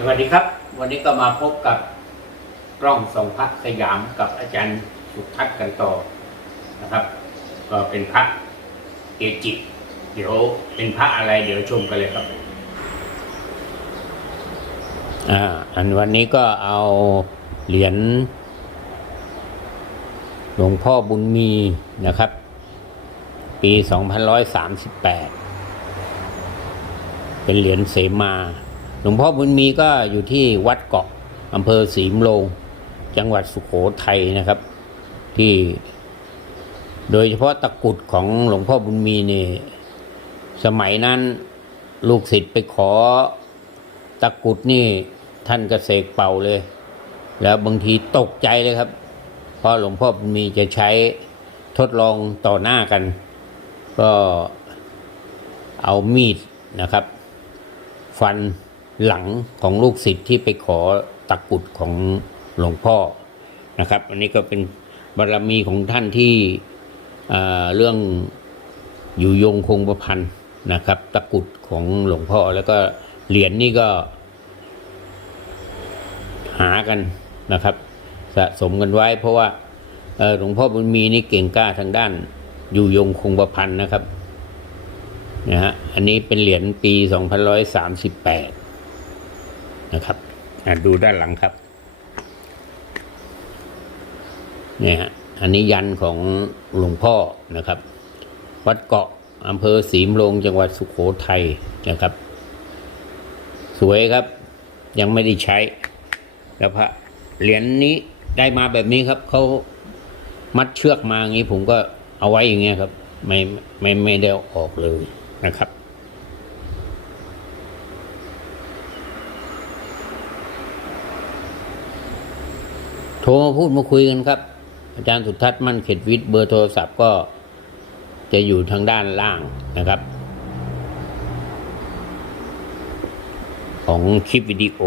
สวัสดีครับ วันนี้ก็มาพบกับกล้องสองพระสยามกับอาจารย์สุทัศน์กันต่อนะครับ ก็เป็นพระเกจิเดี๋ยวเป็นพระอะไรเดี๋ยวชมกันเลยครับอ่าอันวันนี้ก็เอาเหรียญหลวงพ่อบุญมีนะครับ ปี 2138 เป็นเหรียญเสมา หลวงพ่อบุญมีก็อยู่ที่วัดเกาะอำเภอศรีมลง จังหวัดสุขโขทัยนะครับ ที่ โดยเฉพาะตะกุดของหลวงพ่อบุญมีนี่สมัยนั้นลูกศิษย์ไปขอตะกุดนี่ท่านกเสกเป่าเลย แล้วบางทีตกใจเลยครับเพราะหลวงพ่อบุญมีจะใช้ทดลองต่อหน้ากัน ก็เอามีดนะครับ ฟัน หลังของลูกศิษย์ที่ไปขอตะกุดของหลวงพ่อนะครับ อันนี้ก็เป็นบารมีของท่านที่เรื่องอยู่ยงคงประพันธ์นะครับตะกุดของหลวงพ่อแล้วก็เหรียญนี่ก็ หากันนะครับ สะสมกันไว้ เพราะว่าหลวงพ่อบุญมีนี่เก่งกล้าทางด้านอยู่ยงคงประพันธ์นะครับนะฮะอันนี้เป็นเหรียญปี 2138 นะครับดูด้านหลังครับเนี่ยฮะอันนี้ยันของหลวงพ่อนะครับ วัดเกาะอำเภอศรีมลงจังหวัดสุขโขทัยนะครับ สวยครับ ยังไม่ได้ใช้ แล้วพระเหรียญนี้ได้มาแบบนี้ครับเขามัดเชือกมาอย่างนี้ผมก็เอาไว้อย่างเงี้ยครับ ไม่ไม่ไม่ได้ออกเลยนะครับ ทรมาพูดมาคุยกันครับ อาจารย์สุทัศน์มั่นเขตวิทย์เบอร์โทรศัพท์ก็จะอยู่ทางด้านล่างนะครับ ของคลิปวิดีโอ